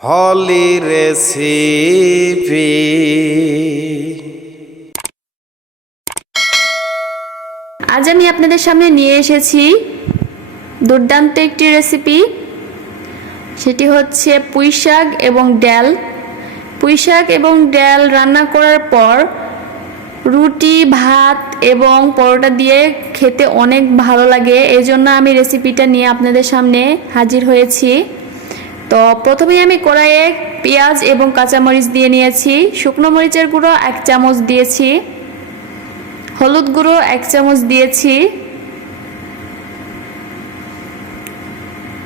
হলি recipe. আজ আমি আপনাদের সামনে নিয়ে এসেছি দুর্দান্ত একটি রেসিপি। সেটি হচ্ছে পুঁইশাক এবং ডাল। পুঁইশাক এবং ডাল রান্না করার পর রুটি, ভাত এবং পরোটা দিয়ে খেতে অনেক ভালো লাগে। এই জন্য আমি রেসিপিটা নিয়ে আপনাদের সামনে হাজির হয়েছি। তো প্রথমেই আমি কড়াইয়ে পেঁয়াজ এবং কাঁচামরিচ দিয়ে নিয়েছি। শুকনো মরিচের গুঁড়ো 1 চামচ দিয়েছি, হলুদ গুঁড়ো 1 চামচ দিয়েছি,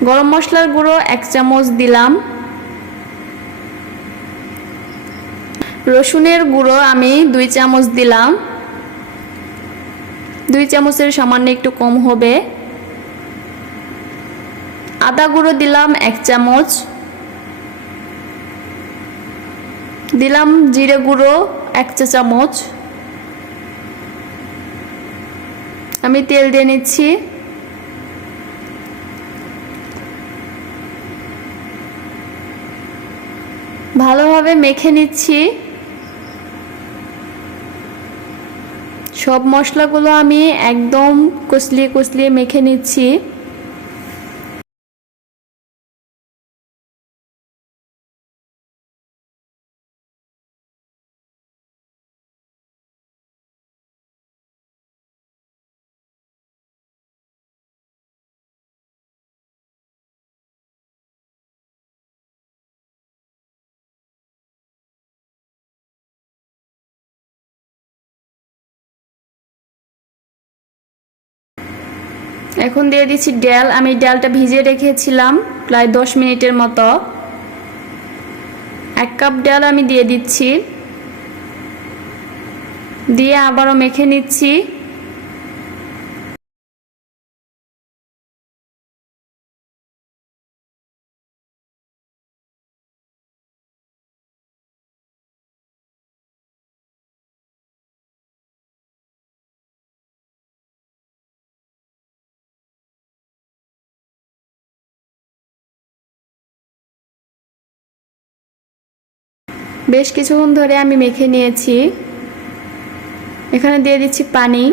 গরম মশলার গুঁড়ো 1 চামচ দিলাম, রসুনের গুঁড়ো আমি 2 চামচ দিলাম, 2 চামচের সামান্য একটু কম হবে। আদা গুঁড়ো দিলাম 1 চামচ, দিলাম জিরে গুঁড়ো 1 চা চামচ। আমি তেল দিয়ে নিচ্ছি। ভালোভাবে মেখে নিচ্ছি। সব মশলাগুলো আমি একদম কষলিয়ে কষলিয়ে মেখে নিচ্ছি। এখন দিয়ে দিচ্ছি ডাল। আমি ডালটা ভিজিয়ে রেখেছিলাম প্রায় 10 মিনিটের মতো। 1 কাপ ডাল আমি দিয়ে দিচ্ছি, দিয়ে আবারও মেখে নিচ্ছি। বেশ কিছুক্ষণ ধরে আমি মেখে নিয়েছি। এখানে দিয়ে দিচ্ছি পানি।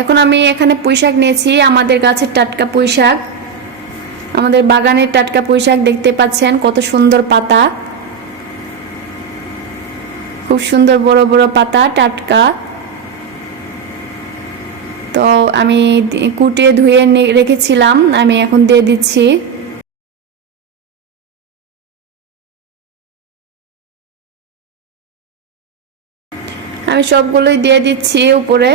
এখন আমি এখানে পুঁইশাক নিয়েছি, আমাদের গাছের টাটকা পুঁইশাক, আমাদের বাগানের টাটকা পুঁইশাক। দেখতে পাচ্ছেন কত সুন্দর পাতা, খুব সুন্দর বড় বড় পাতা, টাটকা। তো আমি কুটে ধুয়ে রেখেছিলাম, আমি এখন দিয়ে দিচ্ছি। আমি সবগুলোই দিয়ে দিচ্ছি উপরে।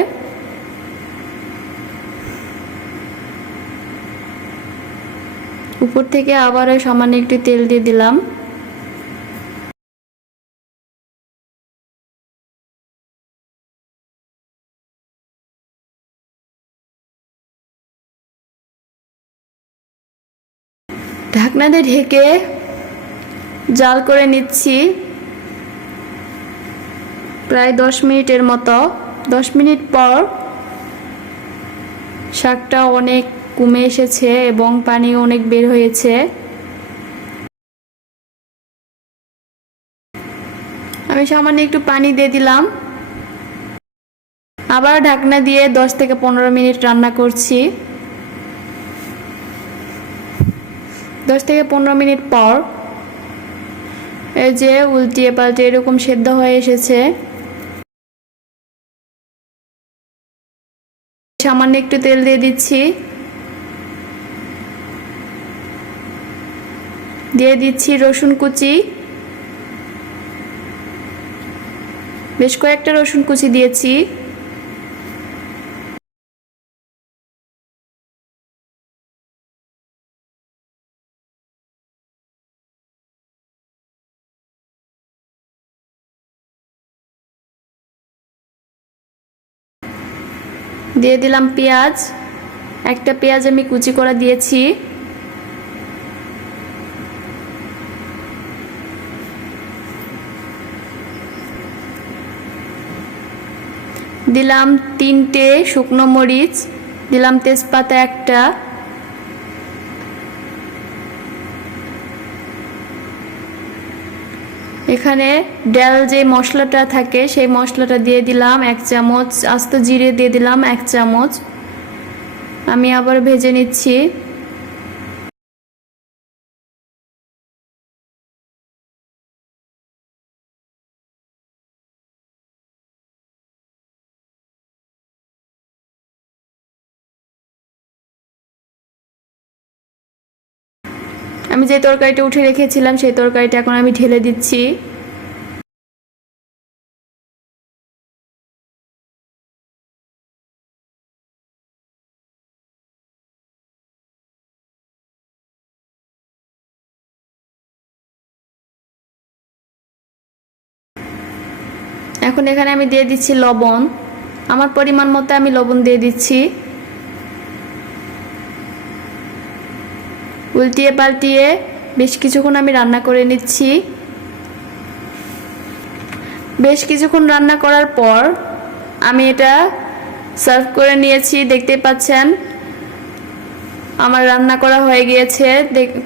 উপর থেকে আবারও সামান্য একটু তেল দিয়ে দিলাম। ঢাকনা দিয়ে ঢেকে জাল করে নিচ্ছি প্রায় 10 মিনিটের মতো। 10 মিনিট পর শাকটা অনেক কমে এসেছে এবং পানি অনেক বের হয়েছে। আমি সামান্য একটু পানি দিয়ে দিলাম। আবার ঢাকনা দিয়ে 10 থেকে 15 মিনিট রান্না করছি। 10 থেকে 15 মিনিট পর এই যে উল্টিয়ে পাল্টে এরকম সেদ্ধ হয়ে এসেছে। সামান্য একটু তেল দিয়ে দিচ্ছি, দিয়ে দিচ্ছি রসুন কুচি, বেশ কয়েকটা রসুন কুচি দিয়েছি। দিয়ে দিলাম পেঁয়াজ, একটা পেঁয়াজ আমি কুচি করে দিয়েছি। দিলাম 3টে শুকনো মরিচ, দিলাম তেজপাতা একটা, এখানে ডাল যে মশলাটা থাকে সেই মশলাটা দিয়ে দিলাম 1 চামচ, আস্ত জিরে দিয়ে দিলাম 1 চামচ। আমি আবার ভেজে নিচ্ছি। আমি যে তরকারিটা উঠে রেখেছিলাম সেই তরকারিটা এখন আমি ঢেলে দিচ্ছি। এখন এখানে আমি দিয়ে দিচ্ছি লবণ, আমার পরিমাণ মতো আমি লবণ দিয়ে দিচ্ছি। উল্টিয়ে পাল্টিয়ে বেশ কিছুক্ষণ আমি রান্না করে নিচ্ছি। বেশ কিছুক্ষণ রান্না করার পর আমি এটা সার্ভ করে নিয়েছি। দেখতে পাচ্ছেন আমার রান্না করা হয়ে গিয়েছে,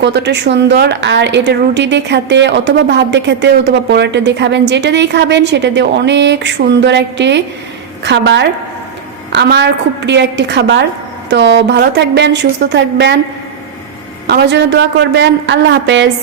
কতটা সুন্দর। আর এটা রুটি দিয়ে খেতে অথবা ভাত দিয়ে খেতে অথবা পরোটা দিয়ে খাবেন, যেটা দিয়ে খাবেন সেটা দিয়ে অনেক সুন্দর একটি খাবার, আমার খুব প্রিয় একটি খাবার। তো ভালো থাকবেন, সুস্থ থাকবেন, আমার জন্য দোয়া করবেন। আল্লাহ হাফেজ।